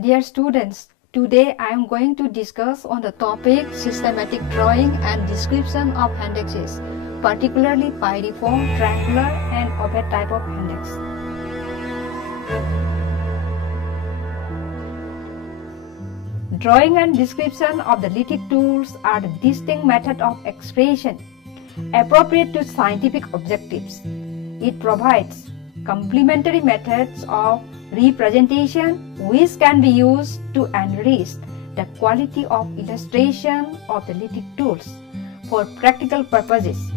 Dear students, today I am going to discuss on the topic systematic drawing and description of handexes, particularly pyriform, triangular and ovate type of handex. Drawing and description of the lithic tools are the distinct method of expression appropriate to scientific objectives. It provides complementary methods of representation which can be used to enrich the quality of illustration of the lithic tools for practical purposes.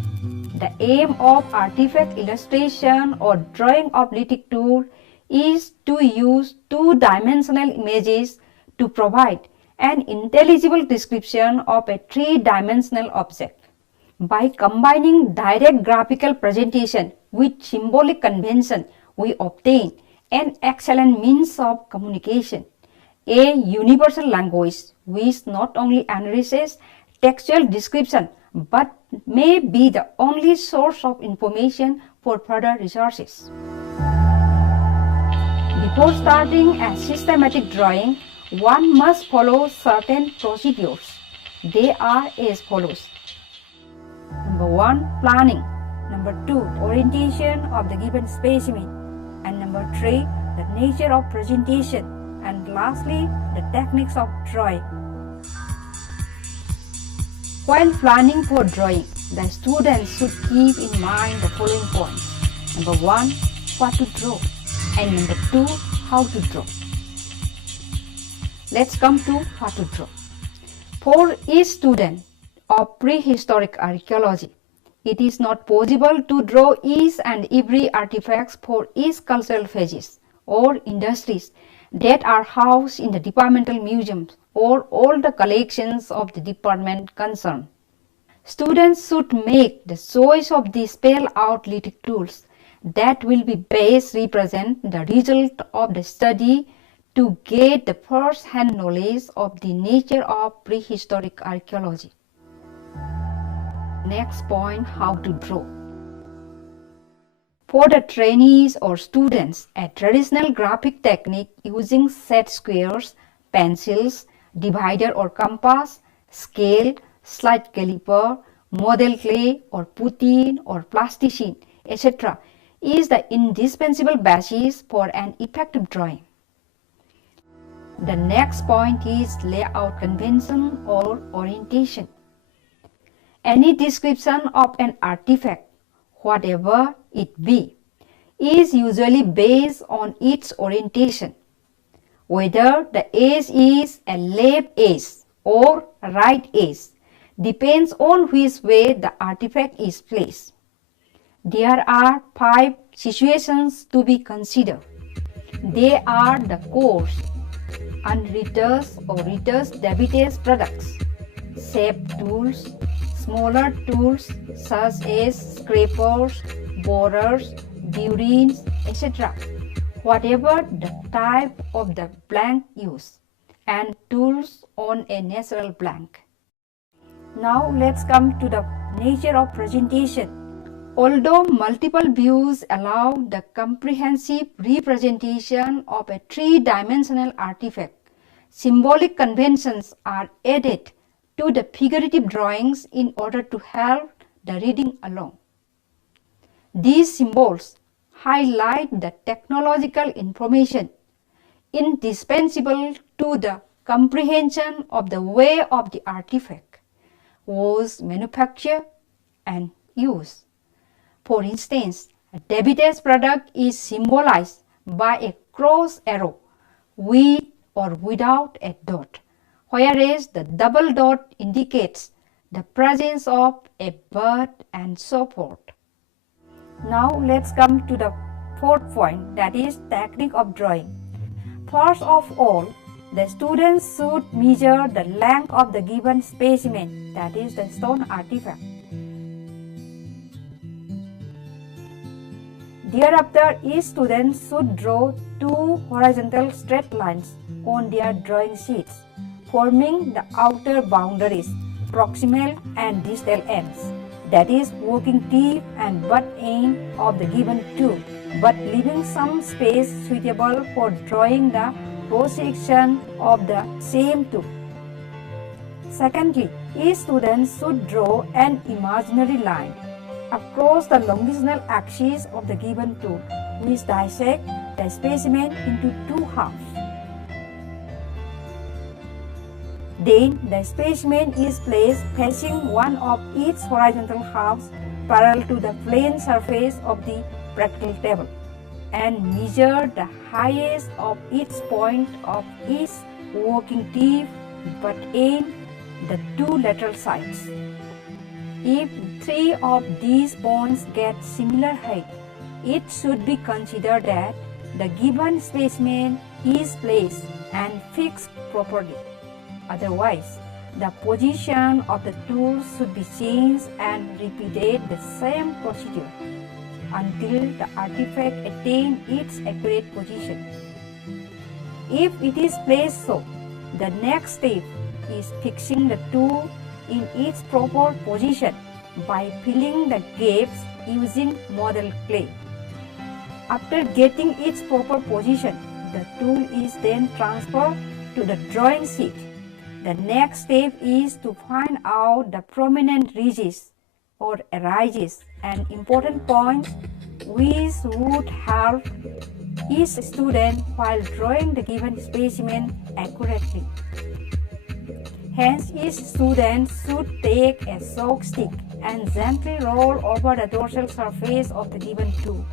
The aim of artifact illustration or drawing of lithic tool is to use two-dimensional images to provide an intelligible description of a three-dimensional object. By combining direct graphical presentation with symbolic convention, we obtain an excellent means of communication, a universal language which not only enriches textual description but may be the only source of information for further researches. Before starting a systematic drawing, one must follow certain procedures. They are as follows. Number 1, planning. Number 2, orientation of the given specimen. And number 3, the nature of presentation. And lastly, the techniques of drawing. While planning for drawing, the students should keep in mind the following points. Number 1, what to draw. And number 2, how to draw. Let's come to what to draw. For each student of prehistoric archaeology, it is not possible to draw each and every artifacts for each cultural phases or industries that are housed in the departmental museums or all the collections of the department concerned. Students should make the choice of the spell-out lithic tools that will be best represent the result of the study to get the first-hand knowledge of the nature of prehistoric archaeology. Next point, how to draw. For the trainees or students, a traditional graphic technique using set squares, pencils, divider or compass, scale, slide caliper, model clay or putty or plasticine, etc. is the indispensable basis for an effective drawing. The next point is layout convention or orientation. Any description of an artifact, whatever it be, is usually based on its orientation. Whether the edge is a left edge or right edge depends on which way the artifact is placed. There are 5 situations to be considered. They are the coarse, unretouched or retouched Davides products, shape tools, smaller tools such as scrapers, borers, burins, etc. Whatever the type of the blank used, and tools on a natural blank. Now let's come to the nature of presentation. Although multiple views allow the comprehensive representation of a three-dimensional artifact, symbolic conventions are added to the figurative drawings in order to help the reading along. These symbols highlight the technological information indispensable to the comprehension of the way of the artifact was manufactured and used. For instance, a Davides product is symbolized by a cross arrow with or without a dot, whereas the double dot indicates the presence of a bird and so forth. Now let's come to the fourth point, that is technique of drawing. First of all, the students should measure the length of the given specimen, that is the stone artifact. Thereafter, each student should draw 2 horizontal straight lines on their drawing sheets, forming the outer boundaries, proximal and distal ends, that is working tip and butt end of the given tool, but leaving some space suitable for drawing the cross-section of the same tool. Secondly, each student should draw an imaginary line across the longitudinal axis of the given tool, which dissects the specimen into two halves. Then the specimen is placed facing one of its horizontal halves parallel to the plane surface of the practical table, and measure the highest of each point of each working tip but in the two lateral sides. If three of these points get similar height, it should be considered that the given specimen is placed and fixed properly. Otherwise, the position of the tool should be changed and repeated the same procedure until the artifact attains its accurate position. If it is placed so, the next step is fixing the tool in its proper position by filling the gaps using model clay. After getting its proper position, the tool is then transferred to the drawing sheet. The next step is to find out the prominent ridges or ridges and important points which would help each student while drawing the given specimen accurately. Hence, each student should take a chalk stick and gently roll over the dorsal surface of the given tool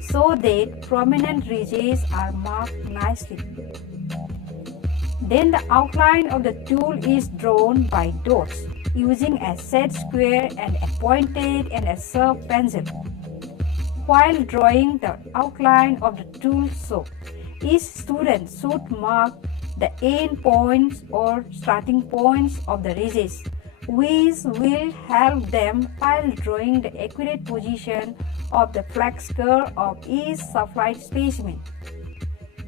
so that prominent ridges are marked nicely. Then the outline of the tool is drawn by dots using a set square and a pointed and a sharp pencil. While drawing the outline of the tool so, each student should mark the end points or starting points of the ridges, which will help them while drawing the accurate position of the flex curve of each supplied specimen.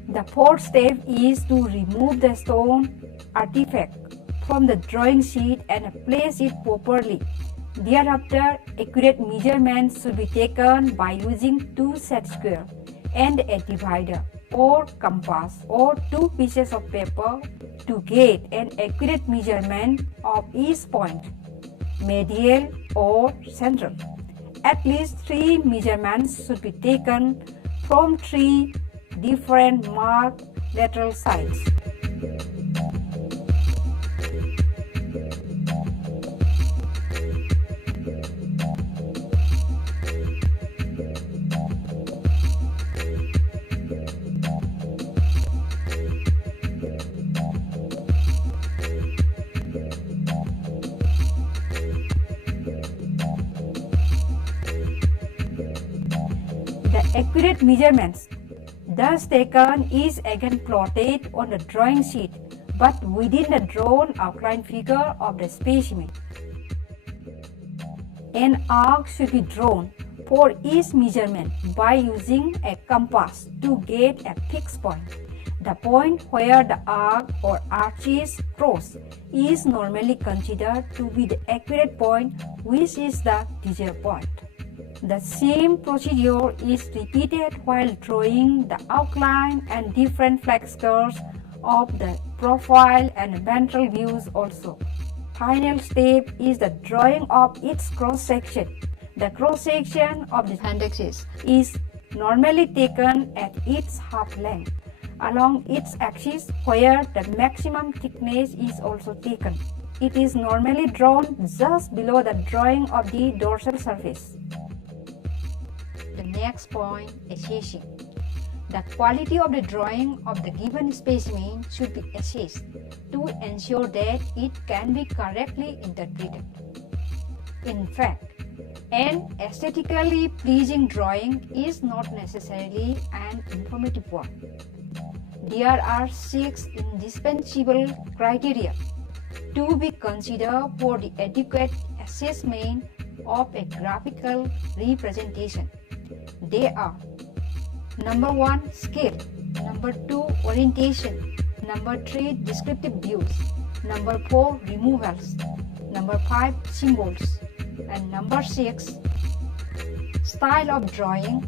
The fourth step is to remove the stone artifact from the drawing sheet and place it properly. Thereafter, accurate measurements should be taken by using two set squares and a divider or compass or two pieces of paper to get an accurate measurement of each point, medial or central. At least 3 measurements should be taken from 3 different marked lateral sides. The accurate measurements thus taken is again plotted on the drawing sheet, but within the drawn outline figure of the specimen. An arc should be drawn for each measurement by using a compass to get a fixed point. The point where the arc or arches cross is normally considered to be the accurate point, which is the desired point. The same procedure is repeated while drawing the outline and different flex curves of the profile and ventral views also. Final step is the drawing of its cross-section. The cross-section of the appendixes is normally taken at its half length along its axis, where the maximum thickness is also taken. It is normally drawn just below the drawing of the dorsal surface. The next point, assessing. The quality of the drawing of the given specimen should be assessed to ensure that it can be correctly interpreted. In fact, an aesthetically pleasing drawing is not necessarily an informative one. There are 6 indispensable criteria to be considered for the adequate assessment of a graphical representation. They are: number 1, scale; number 2, orientation; number 3, descriptive views; number 4, removals; number 5, symbols; and number 6, style of drawing.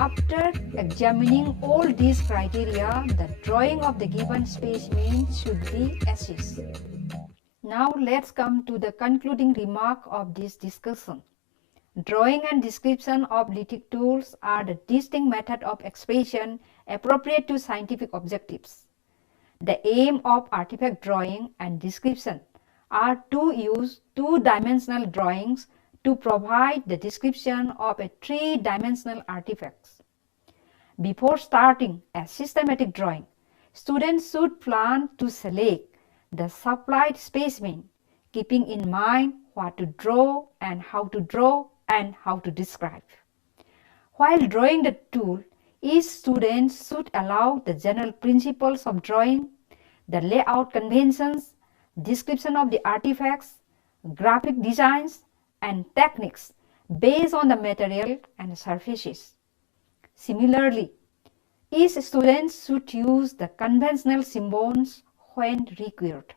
After examining all these criteria, the drawing of the given specimen should be assessed. Now let's come to the concluding remark of this discussion. Drawing and description of lithic tools are the distinct method of expression appropriate to scientific objectives. The aim of artifact drawing and description are to use two-dimensional drawings to provide the description of a three-dimensional artifact. Before starting a systematic drawing, students should plan to select the supplied specimen, keeping in mind what to draw and how to describe. While drawing the tool, each student should allow the general principles of drawing, the layout conventions, description of the artifacts, graphic designs, and techniques based on the material and surfaces. Similarly, each student should use the conventional symbols when required.